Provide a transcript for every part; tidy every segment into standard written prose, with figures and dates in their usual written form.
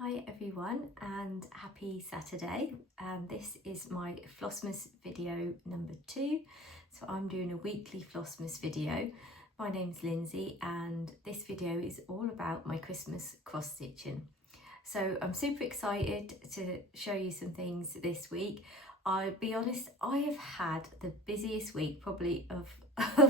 Hi everyone and happy Saturday. This is my Flossmas video number 2. So I'm doing a weekly Flossmas video. My name's Lynsey and this video is all about my Christmas cross stitching. So I'm super excited to show you some things this week. I'll be honest, I have had the busiest week probably of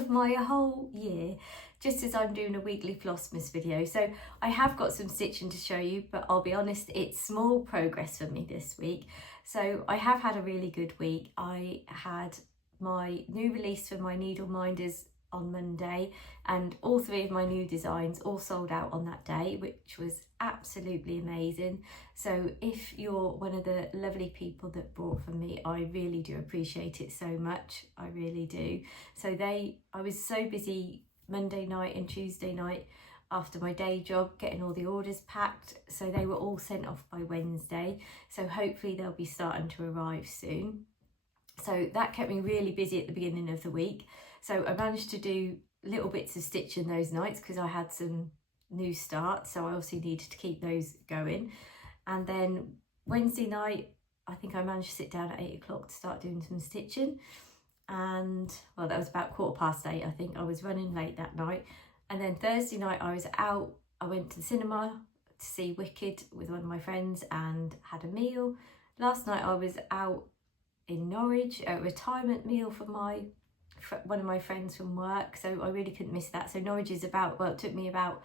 my whole year, just as I'm doing a weekly Flossmas video. So I have got some stitching to show you, but I'll be honest, it's small progress for me this week. So I have had a really good week. I had my new release for my needle minders on Monday, and all 3 of my new designs all sold out on that day, which was absolutely amazing. So if you're one of the lovely people that bought from me, I really do appreciate it so much. I really do. So I was so busy Monday night and Tuesday night after my day job getting all the orders packed, so they were all sent off by Wednesday, so hopefully they'll be starting to arrive soon. So that kept me really busy at the beginning of the week. So I managed to do little bits of stitching those nights because I had some new starts, so I obviously needed to keep those going. And then Wednesday night, I think I managed to sit down at 8 o'clock to start doing some stitching. And well, that was about 8:15. I think I was running late that night. And then Thursday night I was out. I went to the cinema to see Wicked with one of my friends and had a meal. Last night I was out in Norwich, a retirement meal for one of my friends from work, so I really couldn't miss that. So Norwich is it took me about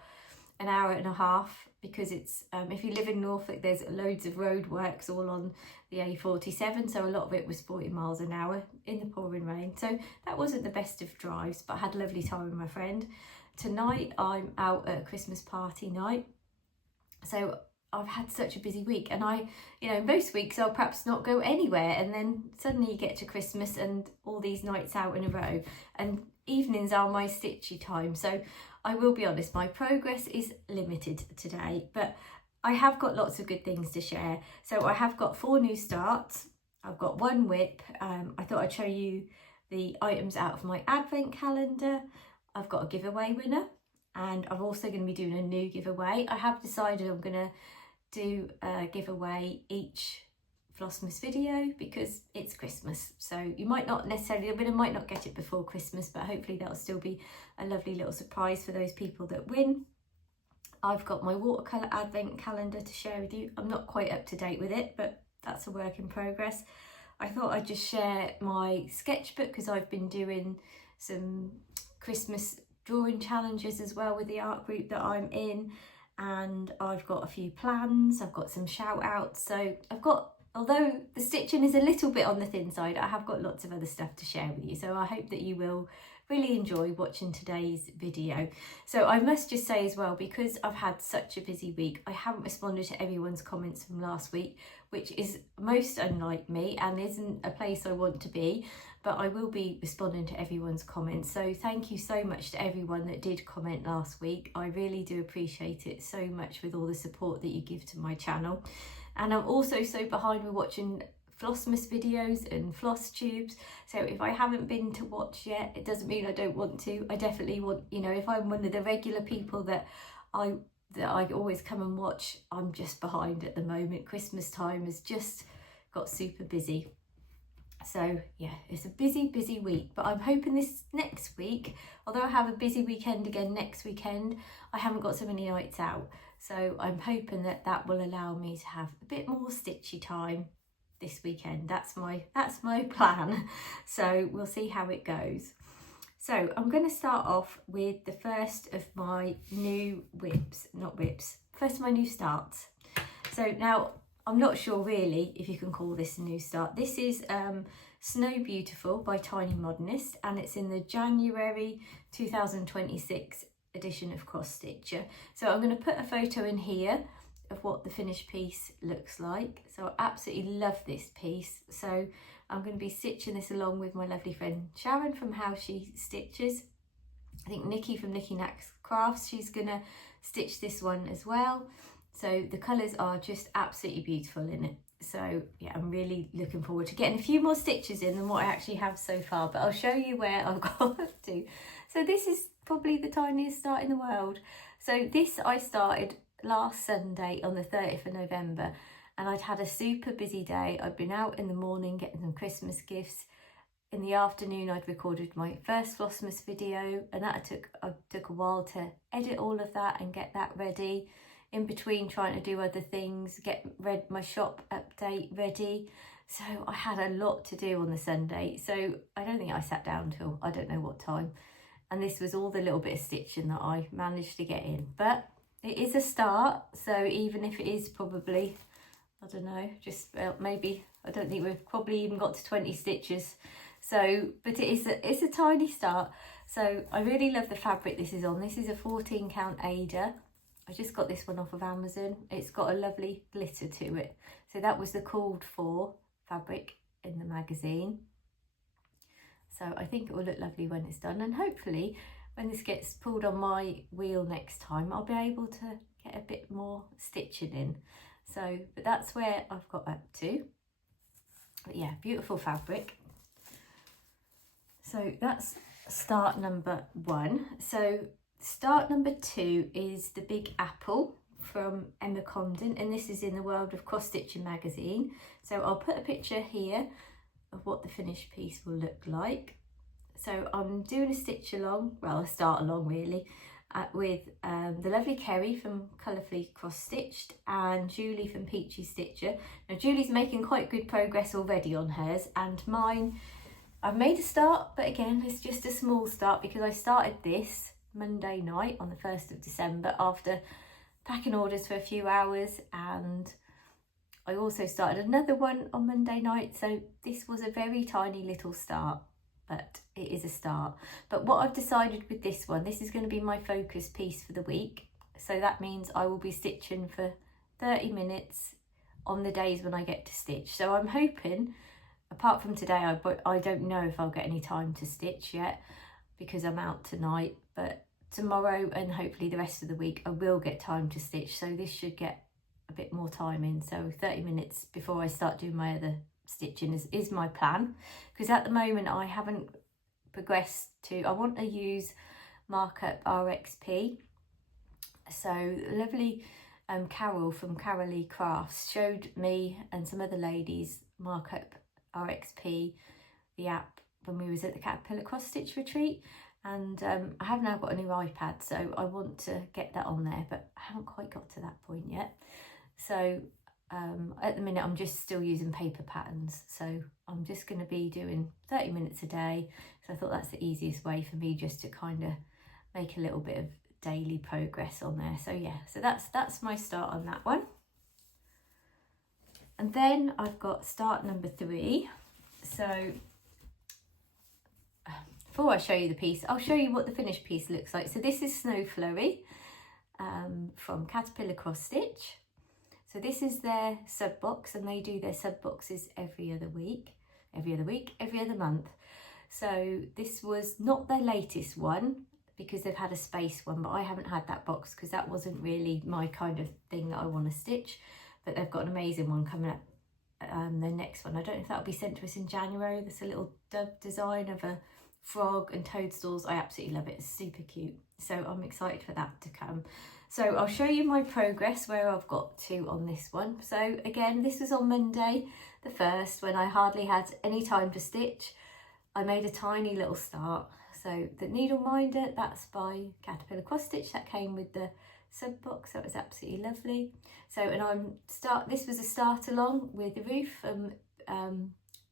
an hour and a half, because it's if you live in Norfolk, there's loads of road works all on the A47, so a lot of it was 40 miles an hour in the pouring rain, so that wasn't the best of drives, but I had a lovely time with my friend. Tonight I'm out at a Christmas party night, so I've had such a busy week, and most weeks I'll perhaps not go anywhere, and then suddenly you get to Christmas and all these nights out in a row, and evenings are my stitchy time. So I will be honest, my progress is limited today, but I have got lots of good things to share. So I have got 4 new starts, I've got 1 whip. I thought I'd show you the items out of my advent calendar. I've got a giveaway winner, and I'm also going to be doing a new giveaway. I have decided I'm going to do a giveaway each Flossmas video because it's Christmas, so you might not necessarily, the winner might not get it before Christmas, but hopefully that'll still be a lovely little surprise for those people that win. I've got my watercolour advent calendar to share with you. I'm not quite up to date with it, but that's a work in progress. I thought I'd just share my sketchbook because I've been doing some Christmas drawing challenges as well with the art group that I'm in, and I've got a few plans, I've got some shout outs. So although the stitching is a little bit on the thin side, I have got lots of other stuff to share with you, so I hope that you will really enjoy watching today's video. So I must just say as well, because I've had such a busy week, I haven't responded to everyone's comments from last week, which is most unlike me and isn't a place I want to be, but I will be responding to everyone's comments. So thank you so much to everyone that did comment last week. I really do appreciate it so much with all the support that you give to my channel. And I'm also so behind with watching Flossmas videos and floss tubes, so if I haven't been to watch yet, it doesn't mean I don't want to. I definitely want, if I'm one of the regular people that I always come and watch, I'm just behind at the moment. Christmas time has just got super busy. So yeah, it's a busy week, but I'm hoping this next week, although I have a busy weekend again next weekend, I haven't got so many nights out. So I'm hoping that will allow me to have a bit more stitchy time this weekend. That's my plan. So we'll see how it goes. So I'm going to start off with the first of my new first of my new starts. So now I'm not sure really if you can call this a new start. This is Snow Beautiful by Tiny Modernist, and it's in the January 2026 edition of Cross Stitcher. So I'm going to put a photo in here of what the finished piece looks like. So I absolutely love this piece. So I'm going to be stitching this along with my lovely friend Sharon from How She Stitches. I think Nikki from Nikki Knacks Crafts, she's going to stitch this one as well. So the colours are just absolutely beautiful in it. So yeah, I'm really looking forward to getting a few more stitches in than what I actually have so far, but I'll show you where I've got to. So this is probably the tiniest start in the world. So this I started last Sunday on the 30th of November, and I'd had a super busy day. I'd been out in the morning getting some Christmas gifts. In the afternoon I'd recorded my first Flossmas video, and that took a while to edit all of that and get that ready. In between trying to do other things, get my shop update ready. So I had a lot to do on the Sunday. So I don't think I sat down till I don't know what time. And this was all the little bit of stitching that I managed to get in. But it is a start. So even if it is probably, I don't know, just maybe, I don't think we've probably even got to 20 stitches. So, but it's a tiny start. So I really love the fabric this is on. This is a 14 count Ada. I just got this one off of Amazon. It's got a lovely glitter to it. So that was the called for fabric in the magazine. So I think it will look lovely when it's done. And hopefully when this gets pulled on my wheel next time, I'll be able to get a bit more stitching in. So, but that's where I've got up to. But yeah, beautiful fabric. So that's start number 1. So start number 2 is the Big Apple from Emma Condon, and this is in the World of Cross Stitching magazine. So I'll put a picture here of what the finished piece will look like. So I'm doing a stitch along, well, a start along really, with the lovely Kerry from Colourfully Cross Stitched and Julie from Peachy Stitcher. Now Julie's making quite good progress already on hers, and mine, I've made a start, but again, it's just a small start because I started this Monday night on the 1st of December after packing orders for a few hours, and I also started another one on Monday night. So this was a very tiny little start, but it is a start. But what I've decided with this one, this is going to be my focus piece for the week. So that means I will be stitching for 30 minutes on the days when I get to stitch. So I'm hoping, apart from today, I don't know if I'll get any time to stitch yet because I'm out tonight, but tomorrow and hopefully the rest of the week I will get time to stitch. So this should get a bit more time in. So 30 minutes before I start doing my other stitching is my plan, because at the moment I haven't progressed to, I want to use markup RXP. So lovely Carol from Carolee Crafts showed me and some other ladies markup RXP, the app, when we was at the Caterpillar Cross Stitch retreat, and I have now got a new iPad, so I want to get that on there, but I haven't quite got to that point yet. So at the minute I'm just still using paper patterns, so I'm just going to be doing 30 minutes a day. So I thought that's the easiest way for me just to kind of make a little bit of daily progress on there. So yeah, so that's my start on that one. And then I've got start number 3. So before I show you the piece, I'll show you what the finished piece looks like. So this is Snow Flurry from Caterpillar Cross Stitch. So this is their sub box, and they do their sub boxes every other month. So this was not their latest one because they've had a space one, but I haven't had that box because that wasn't really my kind of thing that I want to stitch. But they've got an amazing one coming up, their next one. I don't know if that'll be sent to us in January. There's a little dove design of a frog and toadstools. I absolutely love it. It's super cute. So I'm excited for that to come. So I'll show you my progress where I've got to on this one. So again, this was on Monday the 1st when I hardly had any time to stitch. I made a tiny little start. So the Needle Minder, that's by Caterpillar Cross Stitch. That came with the sub box. That was absolutely lovely. So, and this was a start along with Ruth from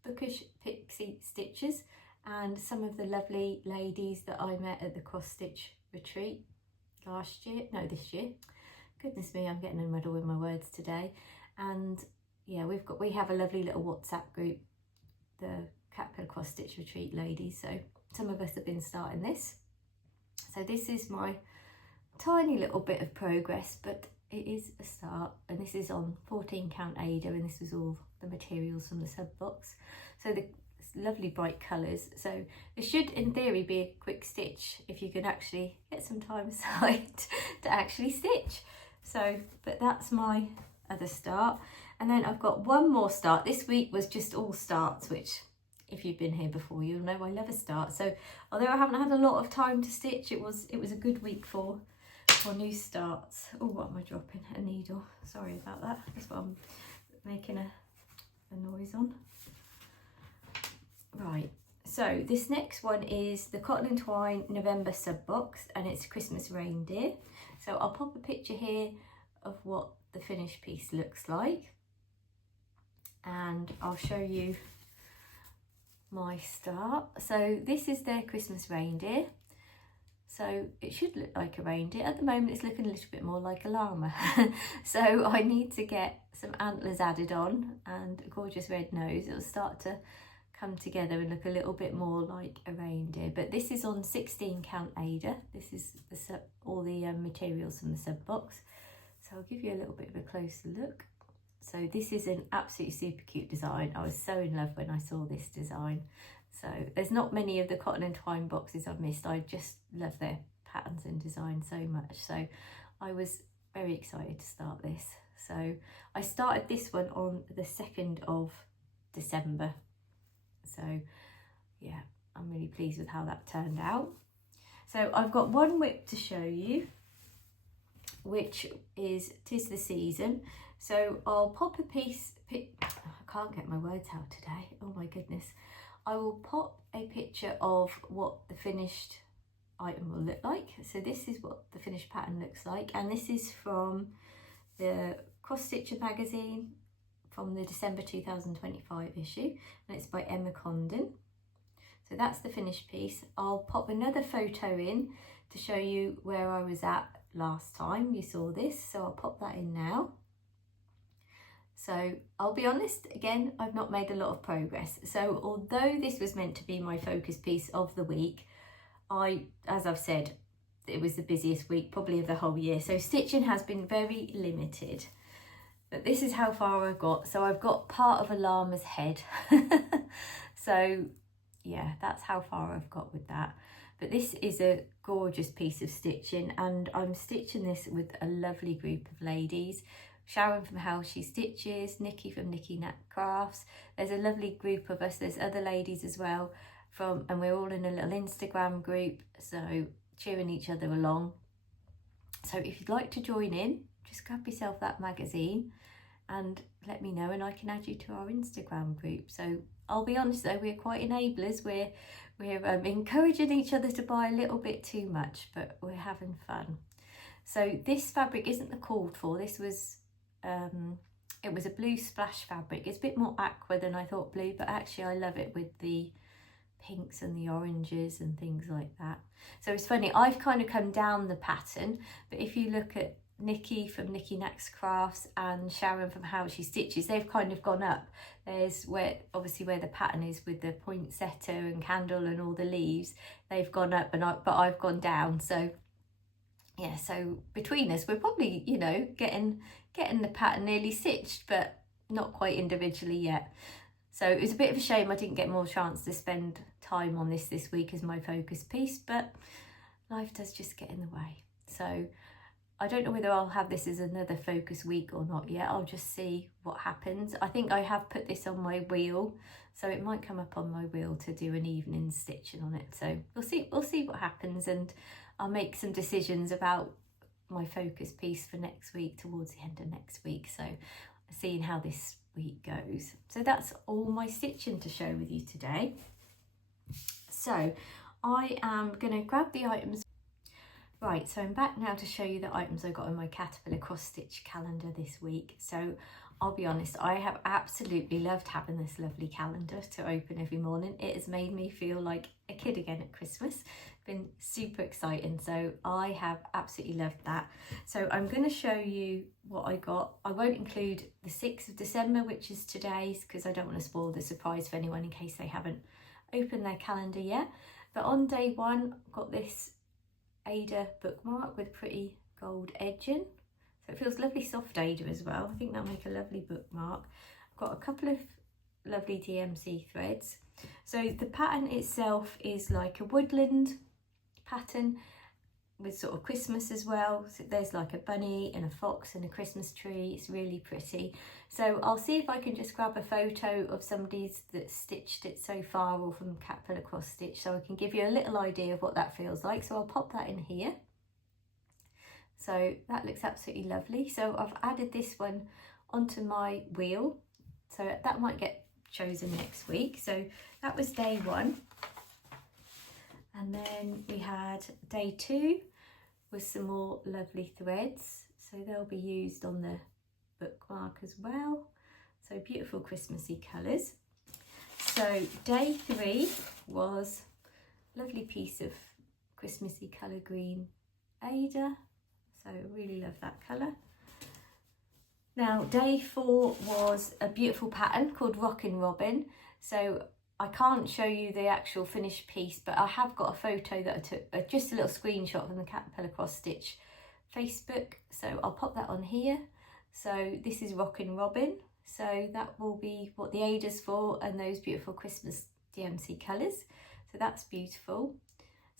Bookish Pixie Stitches and some of the lovely ladies that I met at the Cross Stitch retreat this year. Goodness me, I'm getting in muddle with my words today. And yeah, we have a lovely little WhatsApp group, the Caterpillar Cross Stitch retreat ladies. So some of us have been starting this. So this is my tiny little bit of progress, but it is a start, and this is on 14 count Ada, and this was all the materials from the sub box. So the lovely bright colours. So it should in theory be a quick stitch if you can actually get some time aside to actually stitch. So, but that's my other start. And then I've got one more start. This week was just all starts, which if you've been here before, you'll know I love a start. So although I haven't had a lot of time to stitch, it was a good week for or new starts. Oh, what am I dropping? A needle. Sorry about that. That's what I'm making a noise on. Right, so this next one is the Cotton and Twine November sub box, and it's Christmas reindeer. So I'll pop a picture here of what the finished piece looks like, and I'll show you my start. So this is their Christmas reindeer. So it should look like a reindeer. At the moment it's looking a little bit more like a llama. So I need to get some antlers added on and a gorgeous red nose. It'll start to come together and look a little bit more like a reindeer. But this is on 16 count Ada. This is all the materials from the sub box. So I'll give you a little bit of a closer look. So this is an absolutely super cute design. I was so in love when I saw this design. So there's not many of the Cotton and Twine boxes I've missed. I just love their patterns and design so much. So I was very excited to start this. So I started this one on the 2nd of December. So yeah, I'm really pleased with how that turned out. So I've got one whip to show you, which is 'Tis the Season. So I'll pop a piece, I can't get my words out today, oh my goodness. I will pop a picture of what the finished item will look like. So this is what the finished pattern looks like, and this is from the Cross Stitch magazine from the December 2025 issue, and it's by Emma Condon. So that's the finished piece. I'll pop another photo in to show you where I was at last time you saw this, so I'll pop that in now. So I'll be honest, again, I've not made a lot of progress. So although this was meant to be my focus piece of the week, as I've said, it was the busiest week probably of the whole year. So stitching has been very limited, but this is how far I've got. So I've got part of a llama's head. So yeah, that's how far I've got with that. But this is a gorgeous piece of stitching, and I'm stitching this with a lovely group of ladies. Sharon from How She Stitches, Nikki from Nikki Knack Crafts. There's a lovely group of us. There's other ladies as well and we're all in a little Instagram group, so cheering each other along. So if you'd like to join in, just grab yourself that magazine and let me know, and I can add you to our Instagram group. So I'll be honest though, we're quite enablers. We're encouraging each other to buy a little bit too much, but we're having fun. So this fabric isn't the called for. This was it was a blue splash fabric. It's a bit more aqua than I thought blue, but actually I love it with the pinks and the oranges and things like that. So it's funny, I've kind of come down the pattern, but if you look at Nikki from Nikki Knack Crafts and Sharon from How She Stitches, they've kind of gone up. There's obviously where the pattern is with the poinsettia and candle and all the leaves, they've gone up, but I've gone down. So yeah, so between us we're probably, you know, getting the pattern nearly stitched, but not quite individually yet. So it was a bit of a shame I didn't get more chance to spend time on this week as my focus piece, but life does just get in the way. So I don't know whether I'll have this as another focus week or not yet. I'll just see what happens. I think I have put this on my wheel, so it might come up on my wheel to do an evening stitching on it. So we'll see what happens, and I'll make some decisions about my focus piece for next week, towards the end of next week. So seeing how this week goes. So that's all my stitching to share with you today. So I am going to grab the items. Right, so I'm back now to show you the items I got in my Caterpillar Cross Stitch calendar this week. So I'll be honest, I have absolutely loved having this lovely calendar to open every morning. It has made me feel like a kid again at Christmas. Been super exciting, so I have absolutely loved that. So I'm going to show you what I got. I won't include the 6th of December, which is today's, because I don't want to spoil the surprise for anyone in case they haven't opened their calendar yet. But on day 1, I've got this Ada bookmark with pretty gold edging. So it feels lovely soft Ada as well. I think that'll make a lovely bookmark. I've got a couple of lovely DMC threads. So the pattern itself is like a woodland pattern with sort of Christmas as well. So there's like a bunny and a fox and a Christmas tree. It's really pretty. So I'll see if I can just grab a photo of somebody's that stitched it so far, or from Caterpillar Cross Stitch, so I can give you a little idea of what that feels like. So I'll pop that in here. So that looks absolutely lovely. So I've added this one onto my wheel, so that might get chosen next week. So that was day 1, and then we had day 2 with some more lovely threads, so they'll be used on the bookmark as well. So beautiful Christmassy colours. So day 3 was a lovely piece of Christmassy colour green Ada, so really love that colour. Now day 4 was a beautiful pattern called Rockin' Robin. So I can't show you the actual finished piece, but I have got a photo that I took, just a little screenshot from the Caterpillar Cross Stitch Facebook, so I'll pop that on here. So this is Rockin' Robin, so that will be what the Ada's for, and those beautiful Christmas DMC colours, so that's beautiful.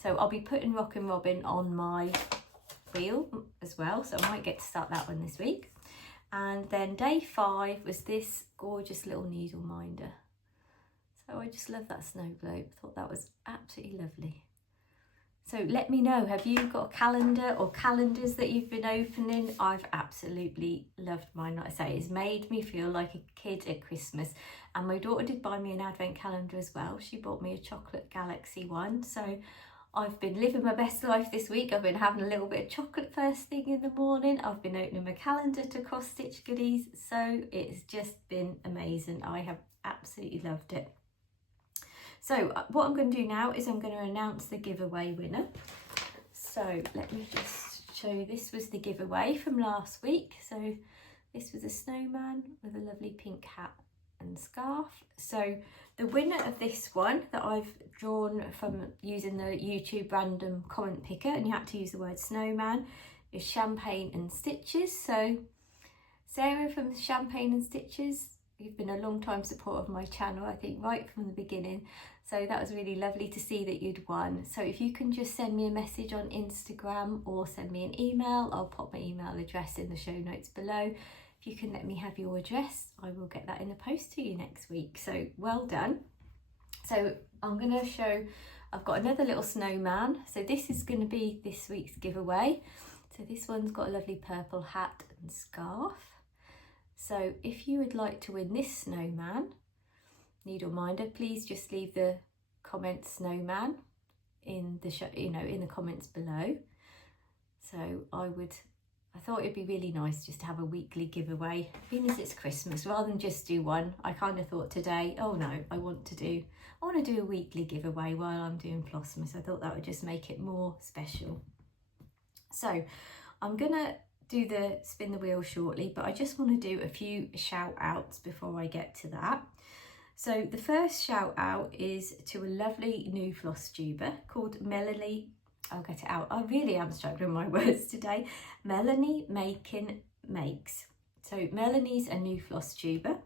So I'll be putting Rockin' Robin on my wheel as well, so I might get to start that one this week. And then day 5 was this gorgeous little needle minder. So I just love that snow globe, thought that was absolutely lovely. So let me know, have you got a calendar or calendars that you've been opening? I've absolutely loved mine. Like I say, it's made me feel like a kid at Christmas. And my daughter did buy me an advent calendar as well. She bought me a chocolate galaxy one. So I've been living my best life this week. I've been having a little bit of chocolate first thing in the morning. I've been opening my calendar to cross stitch goodies. So it's just been amazing. I have absolutely loved it. So what I'm going to do now is I'm going to announce the giveaway winner. So let me just show you, this was the giveaway from last week. So this was a snowman with a lovely pink hat and scarf. So the winner of this one that I've drawn from using the YouTube random comment picker, and you had to use the word snowman, is Champagne and Stitches. So Sarah from Champagne and Stitches, you've been a long time supporter of my channel, I think right from the beginning. So that was really lovely to see that you'd won. So if you can just send me a message on Instagram or send me an email, I'll pop my email address in the show notes below. If you can let me have your address, I will get that in the post to you next week. So well done. So I'm going to show, I've got another little snowman. So this is going to be this week's giveaway. So this one's got a lovely purple hat and scarf. So if you would like to win this snowman, needle minder, please just leave the comment snowman in the show, in the comments below. So I thought it'd be really nice just to have a weekly giveaway, being as it's Christmas, rather than just do one. I kind of thought today, oh no, I want to do a weekly giveaway while I'm doing Flossmas. I thought that would just make it more special. So I'm gonna do the spin the wheel shortly, but I just want to do a few shout outs before I get to that. So the first shout out is to a lovely new floss tuber called Melanie. I'll get it out. I really am struggling with my words today. Melanie Makes. So Melanie's a new floss tuber.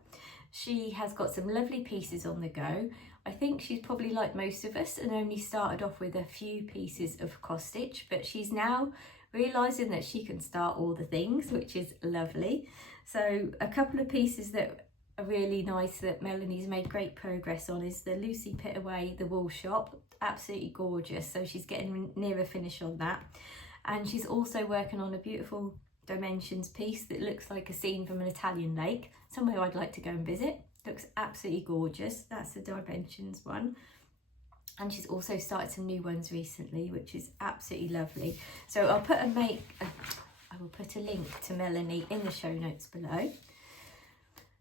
She has got some lovely pieces on the go. I think she's probably like most of us and only started off with a few pieces of cross stitch, but she's now realising that she can start all the things, which is lovely. So a couple of pieces that are really nice that Melanie's made great progress on is the Lucy Pit Away, the wool shop, absolutely gorgeous. So she's getting near a finish on that. And she's also working on a beautiful dimensions piece that looks like a scene from an Italian lake, somewhere I'd like to go and visit. Looks absolutely gorgeous. That's the dimensions one. And she's also started some new ones recently, which is absolutely lovely. So I will put a link to Melanie in the show notes below.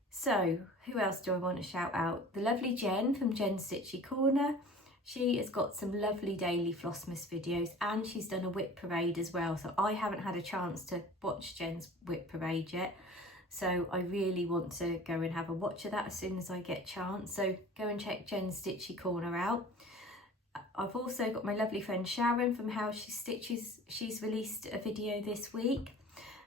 So who else do I want to shout out? The lovely Jen from Jen's Stitchy Corner. She has got some lovely daily Flossmas videos, and she's done a whip parade as well. So I haven't had a chance to watch Jen's whip parade yet. So I really want to go and have a watch of that as soon as I get a chance. So go and check Jen's Stitchy Corner out. I've also got my lovely friend Sharon from How She Stitches. She's released a video this week.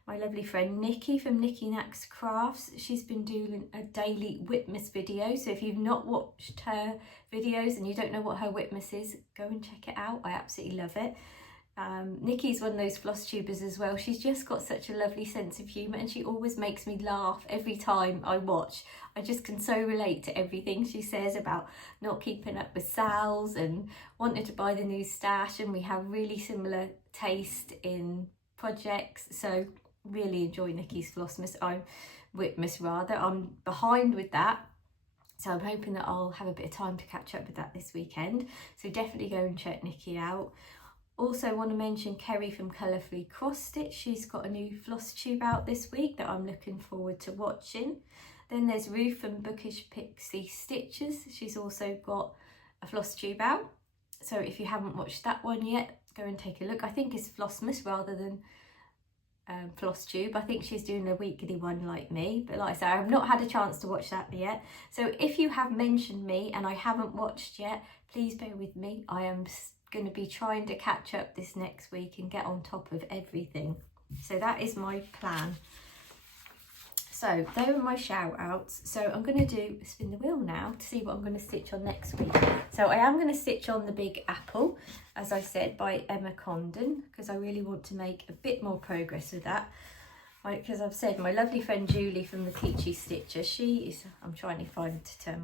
My lovely friend Nikki from Nikki Knacks Crafts. She's been doing a daily Whipmas video. So if you've not watched her videos and you don't know what her Whipmas is, go and check it out. I absolutely love it. Nikki's one of those floss tubers as well. She's just got such a lovely sense of humour, and she always makes me laugh every time I watch. I just can so relate to everything she says about not keeping up with sales and wanting to buy the new stash, and we have really similar taste in projects, so really enjoy Nikki's Whitmas rather. I'm behind with that, so I'm hoping that I'll have a bit of time to catch up with that this weekend, so definitely go and check Nikki out. Also want to mention Kerry from Colourfully Cross Stitch. She's got a new floss tube out this week that I'm looking forward to watching. Then there's Ruth from Bookish Pixie Stitches. She's also got a floss tube out, so if you haven't watched that one yet, go and take a look. I think it's Flossmas rather than floss tube. I think she's doing a weekly one like me, but like I said, I've not had a chance to watch that yet. So if you have mentioned me and I haven't watched yet, please bear with me. I am going to be trying to catch up this next week and get on top of everything. So that is my plan. So there are my shout outs. So I'm going to spin the wheel now to see what I'm going to stitch on next week. So I am going to stitch on the Big Apple, as I said, by Emma Condon, because I really want to make a bit more progress with that. Because I've said my lovely friend Julie from the Peachy Stitcher, I'm trying to turn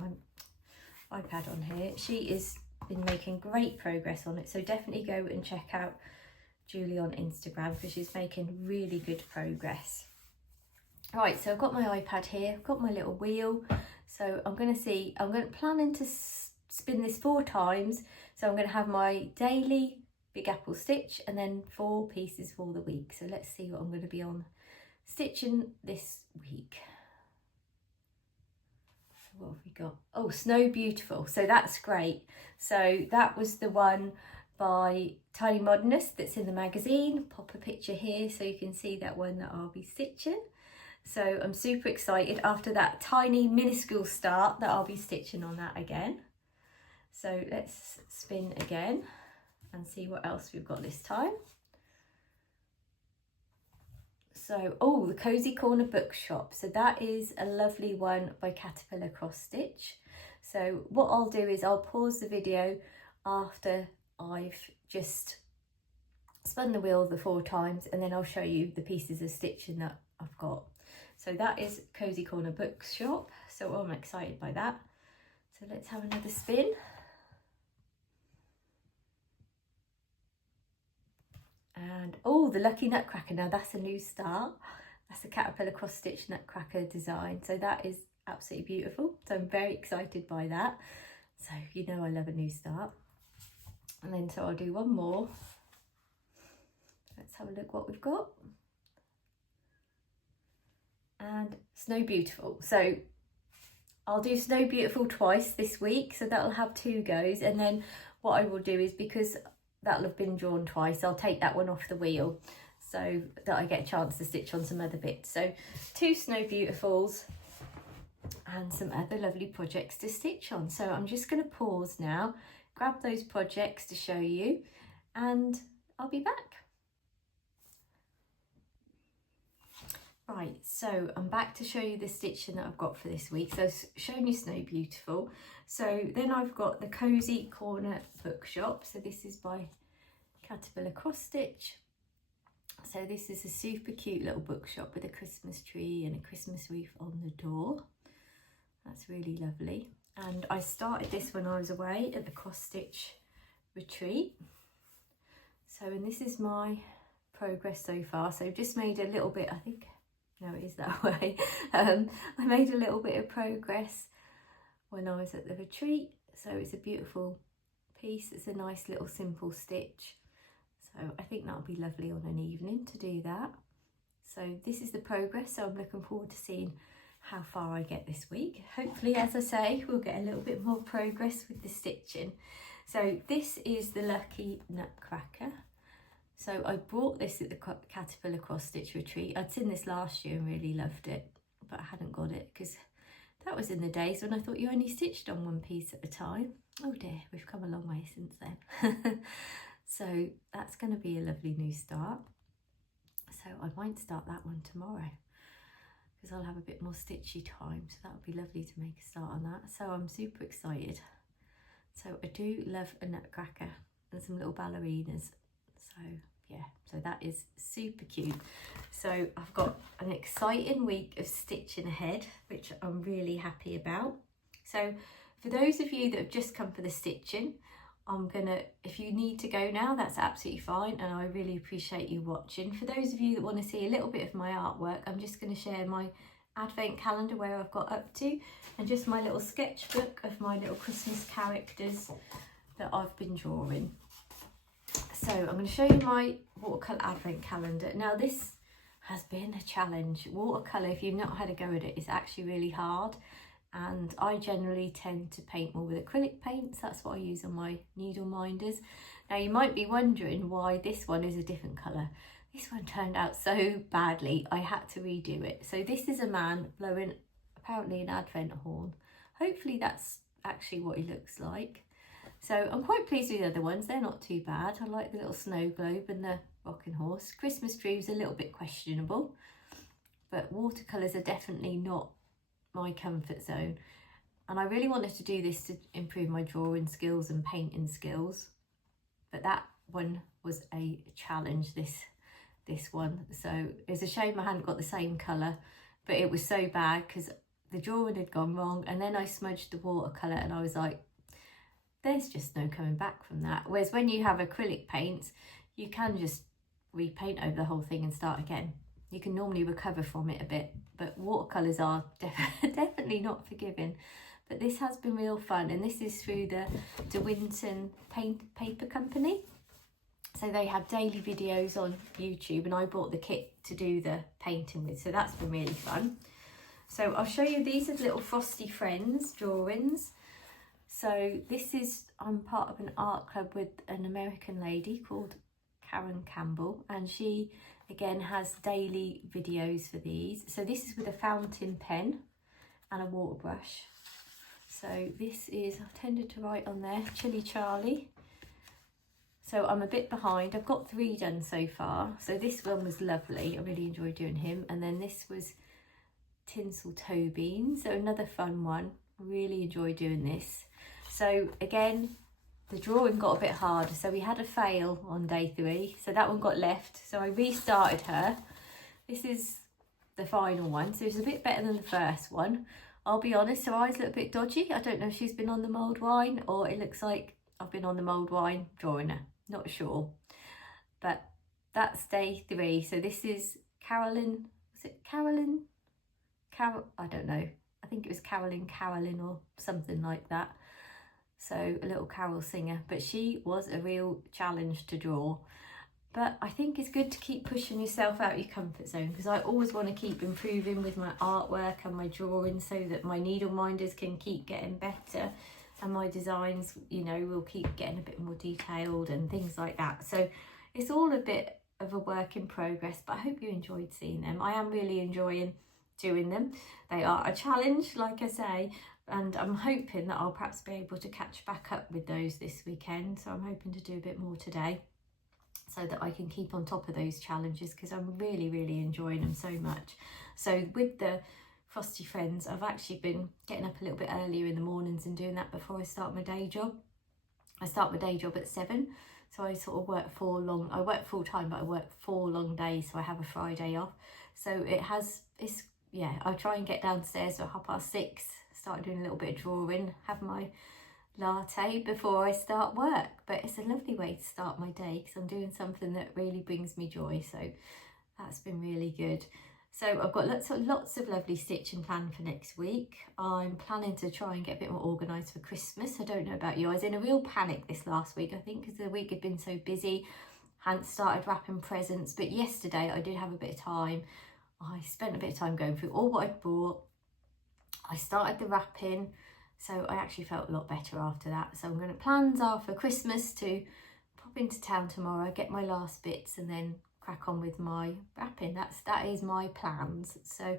my iPad on here. She has been making great progress on it, so definitely go and check out Julie on Instagram because she's making really good progress. Right, so I've got my iPad here, I've got my little wheel, so I'm planning to spin this 4 times, so I'm going to have my daily Big Apple stitch and then 4 pieces for the week. So let's see what I'm going to be on stitching this week. What have we got? Oh, Snow Beautiful, so that's great. So that was the one by Tiny Modernist that's in the magazine. Pop a picture here so you can see that one that I'll be stitching. So I'm super excited after that tiny minuscule start that I'll be stitching on that again. So let's spin again and see what else we've got this time. So, oh, the Cozy Corner Bookshop. So that is a lovely one by Caterpillar Cross Stitch. So what I'll do is I'll pause the video after I've just spun the wheel the 4 times, and then I'll show you the pieces of stitching that I've got. So that is Cozy Corner Bookshop. So I'm excited by that. So let's have another spin. And oh, the Lucky Nutcracker. Now that's a new start. That's a Caterpillar Cross Stitch Nutcracker design. So that is absolutely beautiful. So I'm very excited by that. So you know I love a new start. And then so I'll do one more. Let's have a look what we've got. And Snow Beautiful. So I'll do Snow Beautiful twice this week. So that'll have 2 goes. And then what I will do is, because that'll have been drawn twice, I'll take that one off the wheel so that I get a chance to stitch on some other bits. So 2 Snow Beautifuls and some other lovely projects to stitch on. So I'm just going to pause now, grab those projects to show you, and I'll be back. Right, so I'm back to show you the stitching that I've got for this week. So showing you Snow Beautiful. So then I've got the Cozy Corner Bookshop. So this is by Caterpillar Cross Stitch. So this is a super cute little bookshop with a Christmas tree and a Christmas wreath on the door. That's really lovely. And I started this when I was away at the Cross Stitch retreat. So, and this is my progress so far. So I've just made a little bit, I think, no, it is that way. I made a little bit of progress when I was at the retreat. So it's a beautiful piece. It's a nice little simple stitch. So I think that'll be lovely on an evening to do that. So this is the progress. So I'm looking forward to seeing how far I get this week. Hopefully, as I say, we'll get a little bit more progress with the stitching. So this is the Lucky Nutcracker. So I bought this at the Caterpillar Cross Stitch retreat. I'd seen this last year and really loved it, but I hadn't got it because that was in the days when I thought you only stitched on 1 piece at a time. Oh dear, we've come a long way since then. So that's going to be a lovely new start. So I might start that one tomorrow because I'll have a bit more stitchy time. So that would be lovely to make a start on that. So I'm super excited. So I do love a nutcracker and some little ballerinas. So yeah, so that is super cute. So I've got an exciting week of stitching ahead, which I'm really happy about. So for those of you that have just come for the stitching, if you need to go now, that's absolutely fine, and I really appreciate you watching. For those of you that want to see a little bit of my artwork, I'm just going to share my advent calendar where I've got up to, and just my little sketchbook of my little Christmas characters that I've been drawing. So I'm going to show you my watercolour advent calendar. Now this has been a challenge. Watercolour, if you've not had a go at it, is actually really hard, and I generally tend to paint more with acrylic paints. That's what I use on my needle minders. Now you might be wondering why this one is a different colour. This one turned out so badly, I had to redo it. So this is a man blowing apparently an advent horn. Hopefully that's actually what he looks like. So I'm quite pleased with the other ones, they're not too bad. I like the little snow globe and the rocking horse. Christmas tree was a little bit questionable, but watercolours are definitely not my comfort zone. And I really wanted to do this to improve my drawing skills and painting skills, but that one was a challenge, this one. So it's a shame I hadn't got the same colour, but it was so bad because the drawing had gone wrong, and then I smudged the watercolour and I was like, there's just no coming back from that. Whereas when you have acrylic paints, you can just repaint over the whole thing and start again. You can normally recover from it a bit, but watercolours are definitely not forgiving. But this has been real fun, and this is through the De Winton Paper Company. So they have daily videos on YouTube, and I bought the kit to do the painting with, so that's been really fun. So I'll show you, these are little Frosty Friends drawings. So this is, I'm part of an art club with an American lady called Karen Campbell, and she again has daily videos for these. So this is with a fountain pen and a water brush. So this is, I've tended to write on there, Chilly Charlie. So I'm a bit behind. I've got 3 done so far. So this one was lovely. I really enjoyed doing him. And then this was Tinsel Toe Bean. So another fun one. I really enjoyed doing this. So again, the drawing got a bit harder. So we had a fail on day 3. So that one got left. So I restarted her. This is the final one. So it's a bit better than the first one. I'll be honest, her eyes look a bit dodgy. I don't know if she's been on the mulled wine, or it looks like I've been on the mulled wine drawing her. Not sure. But that's day 3. So this is Carolyn. Was it Carolyn? I don't know. I think it was Carolyn or something like that. So a little carol singer, but she was a real challenge to draw. But I think it's good to keep pushing yourself out of your comfort zone, because I always want to keep improving with my artwork and my drawing, so that my needle minders can keep getting better and my designs, you know, will keep getting a bit more detailed and things like that. So it's all a bit of a work in progress, but I hope you enjoyed seeing them. I am really enjoying doing them. They are a challenge, like I say, and I'm hoping that I'll perhaps be able to catch back up with those this weekend. So I'm hoping to do a bit more today, so that I can keep on top of those challenges, because I'm really enjoying them so much. So with the Frosty Friends, I've actually been getting up a little bit earlier in the mornings and doing that before I start my day job. I start my day job at 7, so I sort of work I work full time, but I work 4 long days, so I have a Friday off. So I try and get downstairs at 6:30, start doing a little bit of drawing, have my latte before I start work. But it's a lovely way to start my day, because I'm doing something that really brings me joy. So that's been really good. So I've got lots of lovely stitching planned for next week. I'm planning to try and get a bit more organised for Christmas. I don't know about you. I was in a real panic this last week, I think, because the week had been so busy. Hadn't started wrapping presents, but yesterday I did have a bit of time. I spent a bit of time going through all what I'd bought. I started the wrapping, so I actually felt a lot better after that. So plans are for Christmas to pop into town tomorrow, get my last bits, and then crack on with my wrapping. That is my plans. So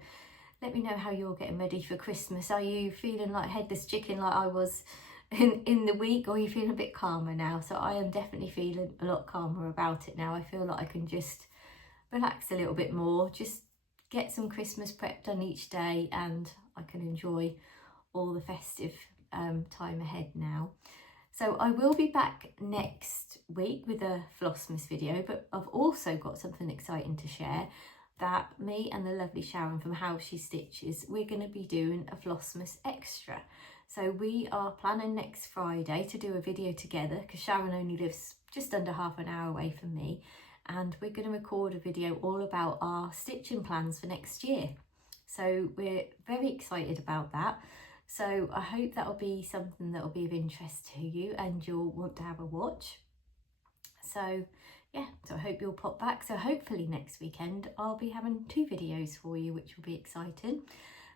let me know how you're getting ready for Christmas. Are you feeling like headless chicken like I was in the week, or are you feeling a bit calmer now? So I am definitely feeling a lot calmer about it now. I feel like I can just relax a little bit more, just get some Christmas prep done each day, and I can enjoy all the festive time ahead now. So I will be back next week with a Flossmas video, but I've also got something exciting to share, that me and the lovely Sharon from How She Stitches, we're going to be doing a Flossmas extra. So we are planning next Friday to do a video together because Sharon only lives just under half an hour away from me, and we're going to record a video all about our stitching plans for next year. So we're very excited about that. So I hope that'll be something that will be of interest to you and you'll want to have a watch. So yeah, so I hope you'll pop back. So hopefully next weekend I'll be having 2 videos for you, which will be exciting.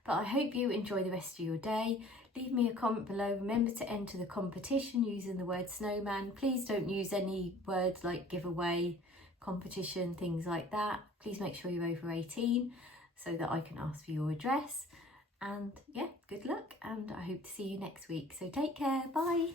But I hope you enjoy the rest of your day. Leave me a comment below. Remember to enter the competition using the word snowman. Please don't use any words like giveaway, competition, things like that. Please make sure you're over 18 so that I can ask for your address. And yeah, good luck, and I hope to see you next week. So take care, bye.